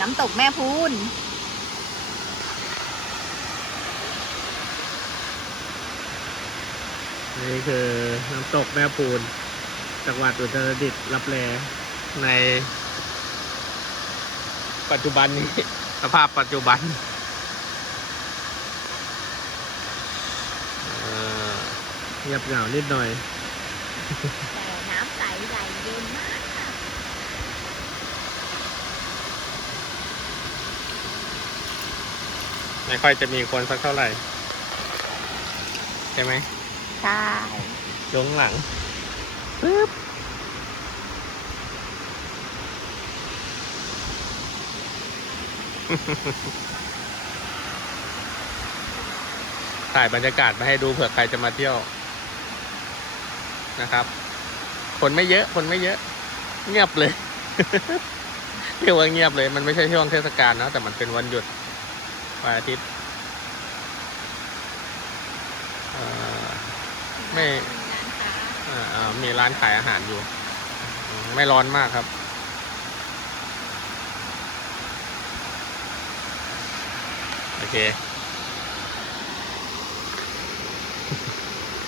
น้ำตกแม่พูน นี่คือน้ำตกแม่ปูน จังหวัดอุตรดิตถ์รับแลใน ปัจจุบันนี้ สภาพปัจจุบันเอ่อเงียบเหงานิดหน่อย แต่น้ำใสใหญ่เย็นมาก ไม่ค่อยจะมีคนสักเท่าไหร่ ใช่ไหมใช่ยงหลังปึ๊บถ่ายบรรยากาศมาให้ดูเผื่อใครจะมาเที่ยวนะครับ คนไม่เยอะ คนไม่เยอะ เงียบเลยเรียกว่าเงียบเลย มันไม่ใช่ช่วงเทศกาลนะแต่มันเป็นวันหยุด วันอาทิตย์เอ่อไม่ร้านค้าอ่าอ่ามีร้านขายอาหารอยู่อืมไม่ร้อนมากครับ โอเค